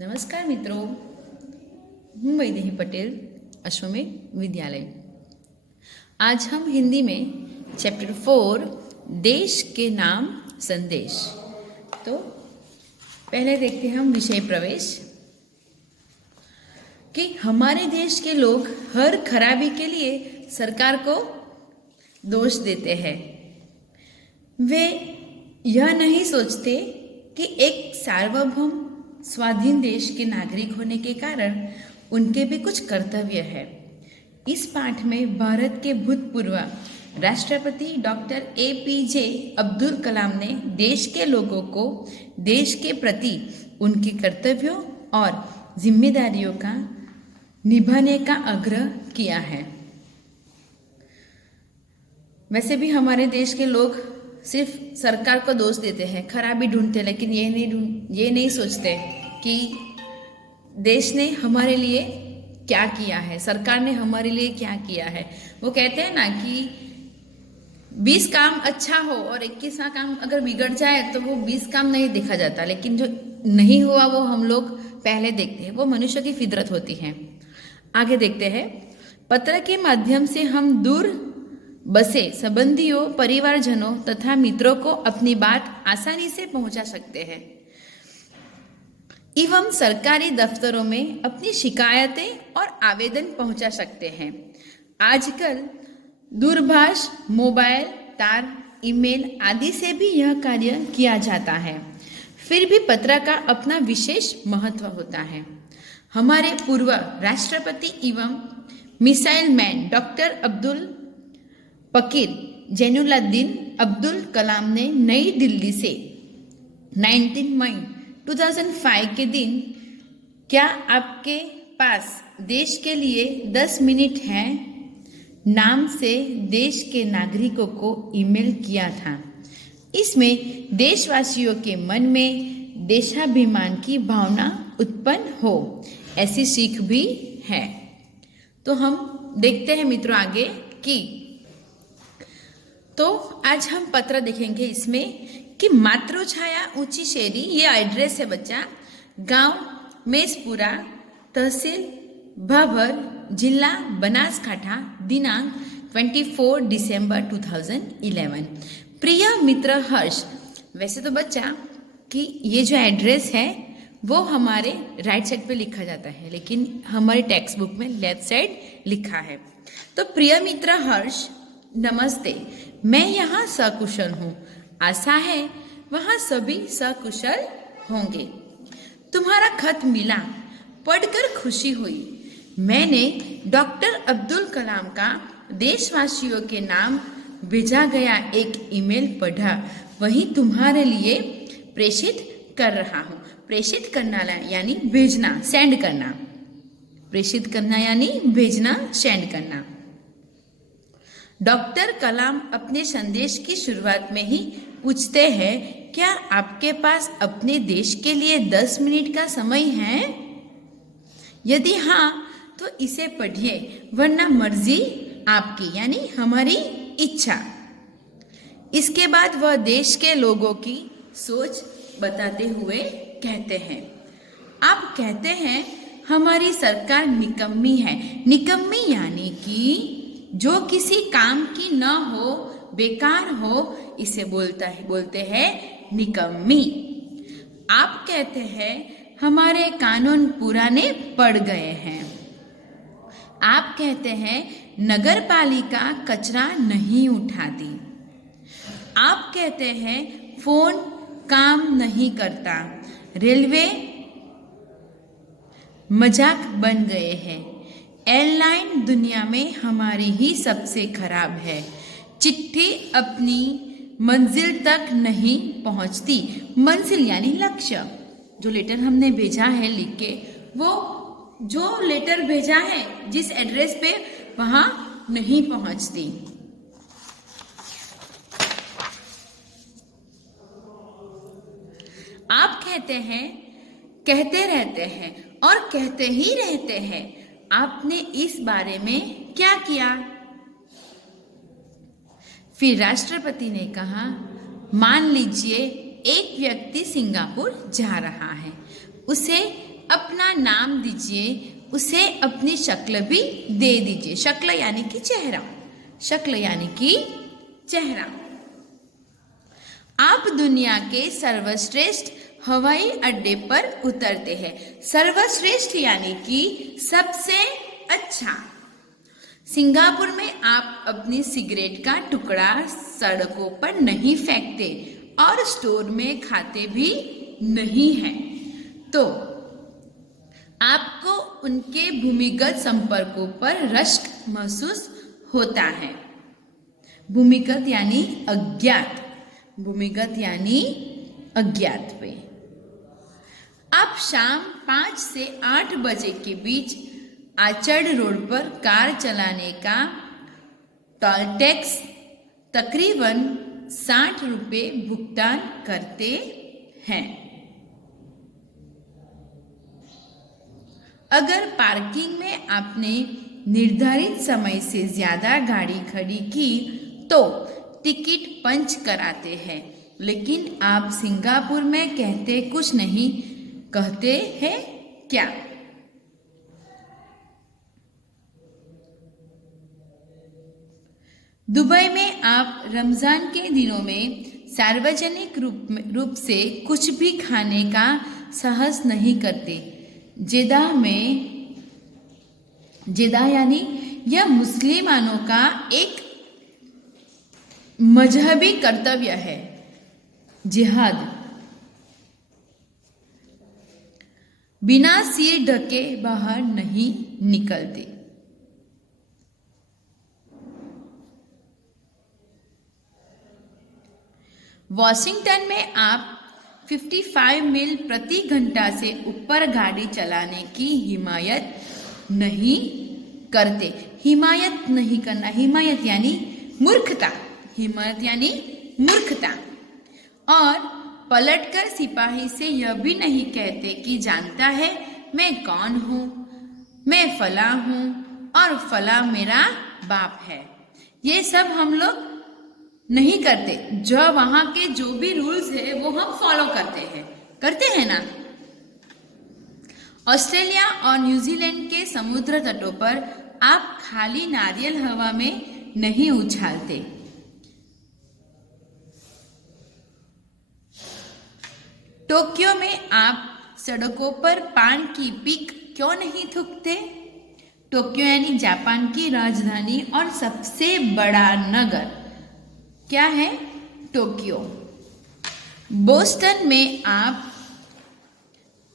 नमस्कार मित्रों, हूँ वैदेही पटेल, अश्वमेध विद्यालय। आज हम हिंदी में चैप्टर 4 देश के नाम संदेश। तो पहले देखते हैं हम विषय प्रवेश कि हमारे देश के लोग हर खराबी के लिए सरकार को दोष देते हैं। वे यह नहीं सोचते कि एक सार्वभौम स्वाधीन देश के नागरिक होने के कारण उनके भी कुछ कर्तव्य है। इस पाठ में भारत के भूतपूर्व राष्ट्रपति डॉक्टर APJ अब्दुल कलाम ने देश के लोगों को देश के प्रति उनके कर्तव्यों और जिम्मेदारियों का निभाने का आग्रह किया है। वैसे भी हमारे देश के लोग सिर्फ सरकार को दोष देते हैं, खराबी ढूंढते, लेकिन ये नहीं सोचते कि देश ने हमारे लिए क्या किया है, सरकार ने हमारे लिए क्या किया है। वो कहते हैं ना कि 20 काम अच्छा हो और 21वां काम अगर बिगड़ जाए तो वो 20 काम नहीं देखा जाता, लेकिन जो नहीं हुआ वो हम लोग पहले देखते हैं। वो मनुष्य की फितरत होती है। आगे देखते हैं। पत्र के माध्यम से हम दूर बसे संबंधियों, परिवारजनों तथा मित्रों को अपनी बात आसानी से पहुंचा सकते हैं एवं सरकारी दफ्तरों में अपनी शिकायतें और आवेदन पहुंचा सकते हैं। आजकल दूरभाष, मोबाइल, तार, ईमेल आदि से भी यह कार्य किया जाता है। फिर भी पत्र का अपना विशेष महत्व होता है। हमारे पूर्व राष्ट्रपति एवं मिसाइल मैन डॉक्टर अब्दुल पकीर जैनुलाब्दीन अब्दुल कलाम ने नई दिल्ली से 19 मई 2005 के दिन क्या आपके पास देश के लिए 10 मिनट हैं नाम से देश के नागरिकों को ईमेल किया था। इसमें देशवासियों के मन में देशाभिमान की भावना उत्पन्न हो, ऐसी सीख भी है। तो हम देखते हैं मित्रों आगे कि तो आज हम पत्र देखेंगे इसमें कि मातृछाया ऊंची शेरी, ये एड्रेस है बच्चा, गांव मेसपुरा, तहसील भाभर, जिला बनासकांठा, दिनांक 24 दिसंबर 2011। प्रिय मित्र हर्ष। वैसे तो बच्चा कि ये जो एड्रेस है वो हमारे राइट साइड पे लिखा जाता है, लेकिन हमारे टेक्स्ट बुक में लेफ्ट साइड लिखा है। तो प्रिय मित्र हर्ष, नमस्ते। मैं यहाँ सकुशल हूँ। आशा है वहाँ सभी सकुशल होंगे। तुम्हारा खत मिला, पढ़कर खुशी हुई। मैंने डॉक्टर अब्दुल कलाम का देशवासियों के नाम भेजा गया एक ईमेल पढ़ा, वही तुम्हारे लिए प्रेषित कर रहा हूँ। प्रेषित करना यानी भेजना, सेंड करना। प्रेषित करना यानी भेजना, सेंड करना। डॉक्टर कलाम अपने संदेश की शुरुआत में ही पूछते हैं, क्या आपके पास अपने देश के लिए 10 मिनट का समय है? यदि हाँ तो इसे पढ़िए, वरना मर्जी आपकी, यानी हमारी इच्छा। इसके बाद वह देश के लोगों की सोच बताते हुए कहते हैं, आप कहते हैं हमारी सरकार निकम्मी है। निकम्मी यानी कि जो किसी काम की न हो, बेकार हो, इसे बोलते हैं निकम्मी। आप कहते हैं हमारे कानून पुराने पड़ गए हैं। आप कहते हैं नगर पालिका कचरा नहीं उठाती। आप कहते हैं फोन काम नहीं करता। रेलवे मजाक बन गए हैं। एयरलाइन दुनिया में हमारी ही सबसे खराब है। चिट्ठी अपनी मंजिल तक नहीं पहुंचती। मंजिल यानी लक्ष्य। जो लेटर हमने भेजा है लिख के, वो जो लेटर भेजा है जिस एड्रेस पे, वहां नहीं पहुंचती। आप कहते हैं, कहते रहते हैं और कहते ही रहते हैं। आपने इस बारे में क्या किया? फिर राष्ट्रपति ने कहा, मान लीजिए एक व्यक्ति सिंगापुर जा रहा है। उसे अपना नाम दीजिए, उसे अपनी शक्ल भी दे दीजिए। शक्ल यानी कि चेहरा, शक्ल यानी कि चेहरा। आप दुनिया के सर्वश्रेष्ठ हवाई अड्डे पर उतरते हैं। सर्वश्रेष्ठ यानी कि सबसे अच्छा। सिंगापुर में आप अपनी सिगरेट का टुकड़ा सड़कों पर नहीं फेंकते और स्टोर में खाते भी नहीं हैं। तो आपको उनके भूमिगत संपर्कों पर रश्क महसूस होता है। भूमिगत यानी अज्ञात, भूमिगत यानी अज्ञात पे। आप शाम 5 से 8 बजे के बीच आचर्ड रोड पर कार चलाने का टोल टैक्स तकरीबन 60 रुपये भुगतान करते हैं। अगर पार्किंग में आपने निर्धारित समय से ज्यादा गाड़ी खड़ी की तो टिकट पंच कराते हैं, लेकिन आप सिंगापुर में कहते कुछ नहीं कहते हैं क्या? दुबई में आप रमजान के दिनों में सार्वजनिक रूप से कुछ भी खाने का साहस नहीं करते। जेदा यानी यह मुस्लिमानों का एक मजहबी कर्तव्य है, जिहाद। बिना सिर ढके बाहर नहीं निकलते। वॉशिंगटन में आप 55 मील प्रति घंटा से ऊपर गाड़ी चलाने की हिमायत नहीं करते। हिमायत नहीं करना, हिमायत यानी मूर्खता, हिमायत यानी मूर्खता। और पलटकर सिपाही से यह भी नहीं कहते कि जानता है मैं कौन हूँ, मैं फला हूँ और फला मेरा बाप है। ये सब हम लोग नहीं करते। जो वहां के जो भी रूल्स है वो हम फॉलो करते हैं ना। ऑस्ट्रेलिया और न्यूजीलैंड के समुद्र तटों पर आप खाली नारियल हवा में नहीं उछालते। टोक्यो में आप सड़कों पर पान की पीक क्यों नहीं थूकते? टोक्यो यानी जापान की राजधानी और सबसे बड़ा नगर क्या है? टोक्यो। बोस्टन में आप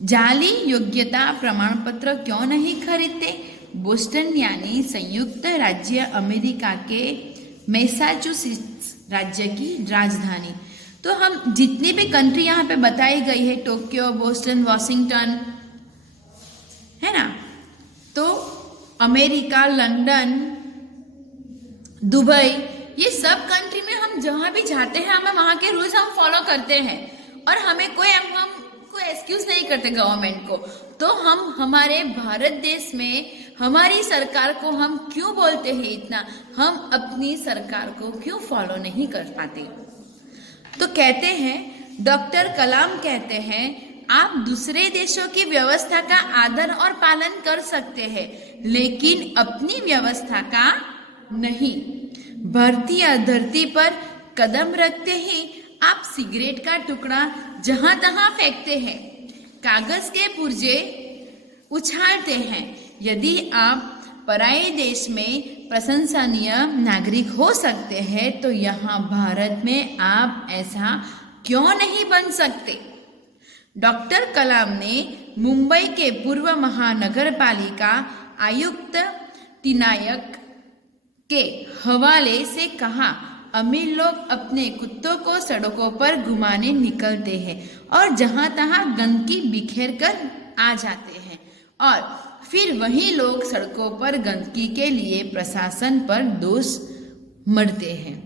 जाली योग्यता प्रमाण पत्र क्यों नहीं खरीदते? बोस्टन यानी संयुक्त राज्य अमेरिका के मैसाचुसेट्स राज्य की राजधानी। तो हम जितनी भी कंट्री यहाँ पे बताई गई है, टोक्यो, बोस्टन, वॉशिंगटन, है ना, तो अमेरिका, लंदन, दुबई, ये सब कंट्री में हम जहाँ भी जाते हैं हमें वहाँ के रूल्स हम फॉलो करते हैं और हमें हम कोई एक्सक्यूज नहीं करते गवर्नमेंट को। तो हम हमारे भारत देश में हमारी सरकार को हम क्यों बोलते हैं इतना? हम अपनी सरकार को क्यों फॉलो नहीं कर पाते? तो कहते हैं, डॉक्टर कलाम कहते हैं, आप दूसरे देशों की व्यवस्था का आदर और पालन कर सकते हैं, लेकिन अपनी व्यवस्था का नहीं। भारतीय धरती पर कदम रखते ही आप सिगरेट का टुकड़ा जहां तहां फेंकते हैं, कागज के पुर्जे उछालते हैं। यदि आप पराये देश में प्रशंसनीय नागरिक हो सकते हैं तो यहाँ भारत में आप ऐसा क्यों नहीं बन सकते? डॉक्टर कलाम ने मुंबई के पूर्व महानगर पालिका आयुक्त तिनायक के हवाले से कहा, अमीर लोग अपने कुत्तों को सड़कों पर घुमाने निकलते हैं और जहां तहां गंदगी बिखेर कर आ जाते हैं और फिर वही लोग सड़कों पर गंदगी के लिए प्रशासन पर दोष मढ़ते हैं।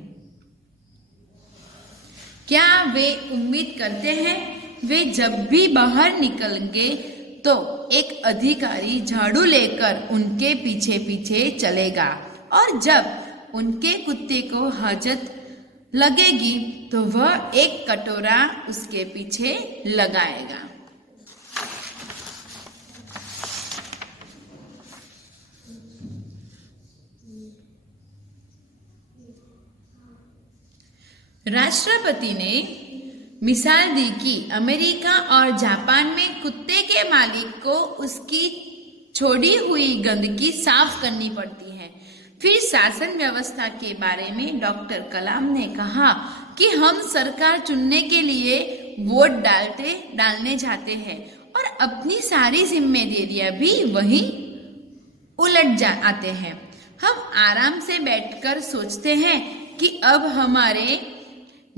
क्या वे उम्मीद करते हैं वे जब भी बाहर निकलेंगे तो एक अधिकारी झाड़ू लेकर उनके पीछे पीछे चलेगा और जब उनके कुत्ते को हाजत लगेगी तो वह एक कटोरा उसके पीछे लगाएगा? राष्ट्रपति ने मिसाल दी कि अमेरिका और जापान में कुत्ते के मालिक को उसकी छोड़ी हुई गंदगी साफ करनी पड़ती है। फिर शासन व्यवस्था के बारे में डॉक्टर कलाम ने कहा कि हम सरकार चुनने के लिए वोट डालने जाते हैं और अपनी सारी जिम्मेदारियां भी वही उलट आते हैं। हम आराम से बैठकर सोचते हैं कि अब हमारे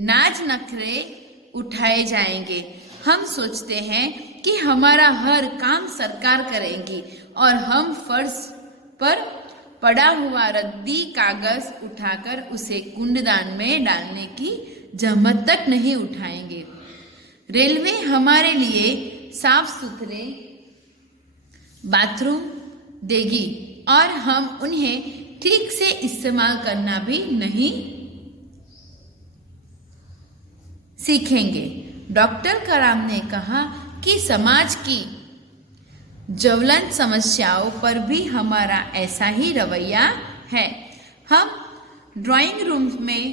नाज नखरे उठाए जाएंगे। हम सोचते हैं कि हमारा हर काम सरकार करेगी और हम फर्श पर पड़ा हुआ रद्दी कागज उठाकर उसे कूड़ेदान में डालने की जहमत तक नहीं उठाएंगे। रेलवे हमारे लिए साफ सुथरे बाथरूम देगी और हम उन्हें ठीक से इस्तेमाल करना भी नहीं सीखेंगे। डॉक्टर कलाम ने कहा कि समाज की ज्वलंत समस्याओं पर भी हमारा ऐसा ही रवैया है। हम ड्राइंग रूम में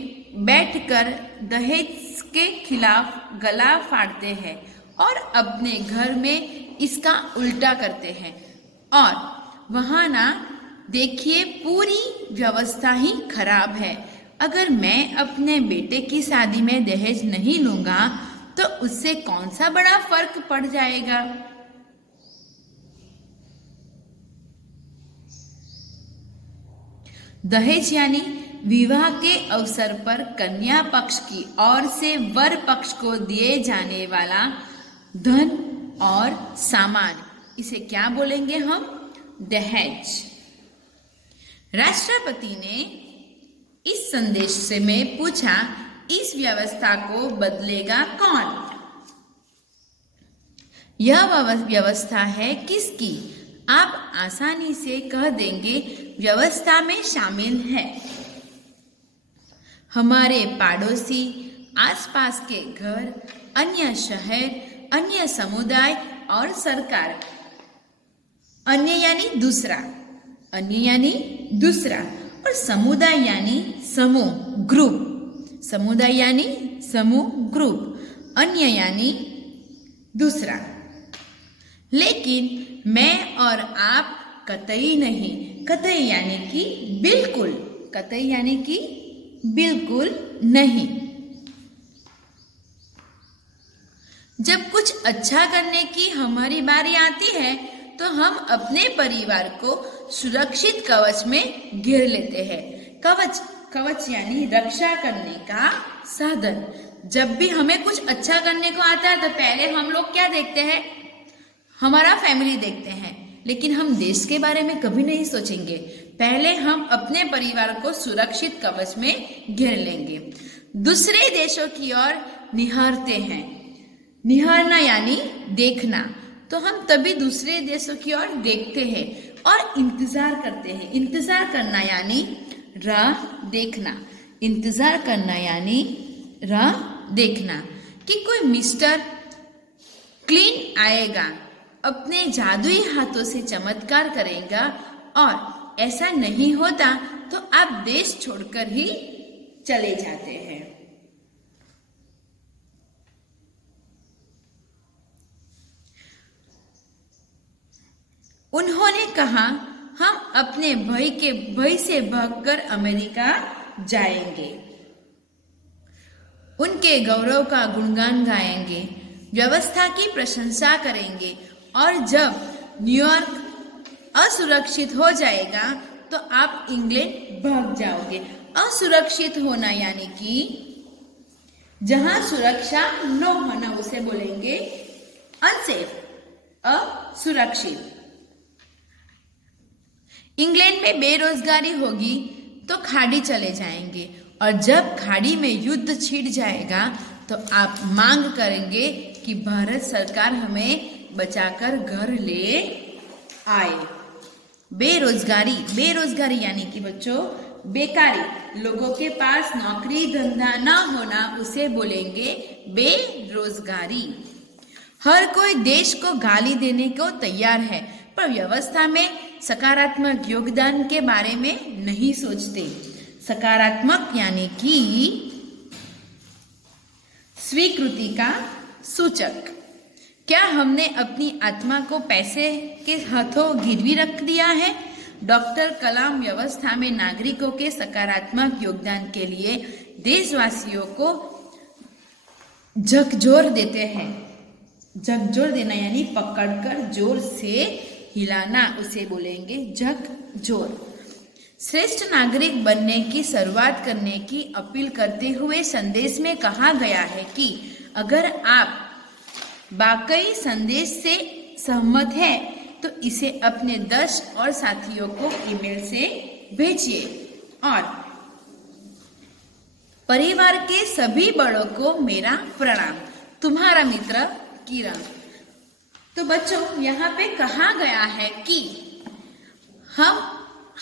बैठकर दहेज के खिलाफ गला फाड़ते हैं और अपने घर में इसका उल्टा करते हैं और वहाँ ना देखिए पूरी व्यवस्था ही खराब है। अगर मैं अपने बेटे की शादी में दहेज नहीं लूंगा तो उससे कौन सा बड़ा फर्क पड़ जाएगा। दहेज यानी विवाह के अवसर पर कन्या पक्ष की ओर से वर पक्ष को दिए जाने वाला धन और सामान। इसे क्या बोलेंगे हम? दहेज। राष्ट्रपति ने इस संदेश से में पूछा, इस व्यवस्था को बदलेगा कौन? यह व्यवस्था है किसकी? आप आसानी से कह देंगे व्यवस्था में शामिल है हमारे पड़ोसी, आसपास के घर, अन्य शहर, अन्य समुदाय और सरकार। अन्य यानी दूसरा, अन्य यानी दूसरा और समुदाय यानी समूह, ग्रुप। समुदाय यानी समूह, ग्रुप। अन्य यानी दूसरा। लेकिन मैं और आप कतई नहीं। कतई यानी कि बिल्कुल। कतई यानी कि बिल्कुल नहीं। जब कुछ अच्छा करने की हमारी बारी आती है तो हम अपने परिवार को सुरक्षित कवच में घेर लेते हैं। कवच, कवच यानी रक्षा करने का साधन। जब भी हमें कुछ अच्छा करने को आता है तो पहले हम लोग क्या देखते हैं? हमारा फैमिली देखते हैं, लेकिन हम देश के बारे में कभी नहीं सोचेंगे। पहले हम अपने परिवार को सुरक्षित कवच में घेर लेंगे। दूसरे देशों की ओर निहारते हैं। निहारना यानी देखना। तो हम तभी दूसरे देशों की ओर देखते हैं और इंतजार करते हैं। इंतजार करना यानी राह देखना। इंतजार करना यानी राह देखना कि कोई मिस्टर क्लीन आएगा, अपने जादुई हाथों से चमत्कार करेगा, और ऐसा नहीं होता तो आप देश छोड़कर ही चले जाते हैं। उन्होंने कहा, हम अपने भय से भागकर अमेरिका जाएंगे, उनके गौरव का गुणगान गाएंगे, व्यवस्था की प्रशंसा करेंगे, और जब न्यूयॉर्क असुरक्षित हो जाएगा तो आप इंग्लैंड भाग जाओगे। असुरक्षित होना यानी कि जहां सुरक्षा न होना, उसे बोलेंगे अनसेफ, असुरक्षित। इंग्लैंड में बेरोजगारी होगी तो खाड़ी चले जाएंगे, और जब खाड़ी में युद्ध छिड़ जाएगा तो आप मांग करेंगे कि भारत सरकार हमें बचाकर घर ले आए। बेरोजगारी, बेरोजगारी यानी कि बच्चों बेकारी, लोगों के पास नौकरी धंधा ना होना, उसे बोलेंगे बेरोजगारी। हर कोई देश को गाली देने को तैयार है, पर व्यवस्था में सकारात्मक योगदान के बारे में नहीं सोचते। सकारात्मक यानी कि स्वीकृति का सूचक। क्या हमने अपनी आत्मा को पैसे के हाथों गिरवी रख दिया है? डॉक्टर कलाम व्यवस्था में नागरिकों के सकारात्मक योगदान के लिए देशवासियों को झकझोर देते हैं। झकझोर देना यानी पकड़कर जोर से हिलाना, उसे बोलेंगे झकझोर। श्रेष्ठ नागरिक बनने की शुरुआत करने की अपील करते हुए संदेश में कहा गया है कि अगर आप वाकई संदेश से सहमत है तो इसे अपने 10 और साथियों को ईमेल से भेजिए और परिवार के सभी बड़ों को मेरा प्रणाम। तुम्हारा मित्र किरण। तो बच्चों, यहाँ पे कहा गया है कि हम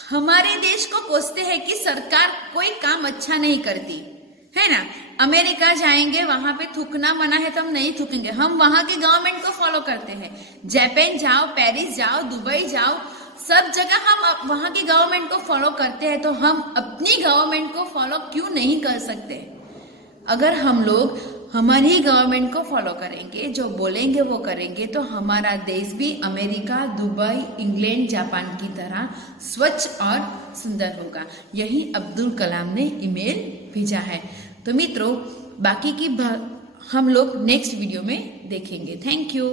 हमारे देश को कोसते हैं कि सरकार कोई काम अच्छा नहीं करती है ना। अमेरिका जाएंगे, वहां पे थूकना मना है तो हम नहीं थूकेंगे, हम वहां के गवर्नमेंट को फॉलो करते हैं। जापान जाओ, पेरिस जाओ, दुबई जाओ, सब जगह हम वहां की गवर्नमेंट को फॉलो करते हैं, तो हम अपनी गवर्नमेंट को फॉलो क्यों नहीं कर सकते? अगर हम लोग हमारी गवर्नमेंट को फॉलो करेंगे, जो बोलेंगे वो करेंगे, तो हमारा देश भी अमेरिका, दुबई, इंग्लैंड, जापान की तरह स्वच्छ और सुंदर होगा। यही अब्दुल कलाम ने ईमेल भेजा है। तो मित्रों, बाकी की हम लोग नेक्स्ट वीडियो में देखेंगे। Thank you.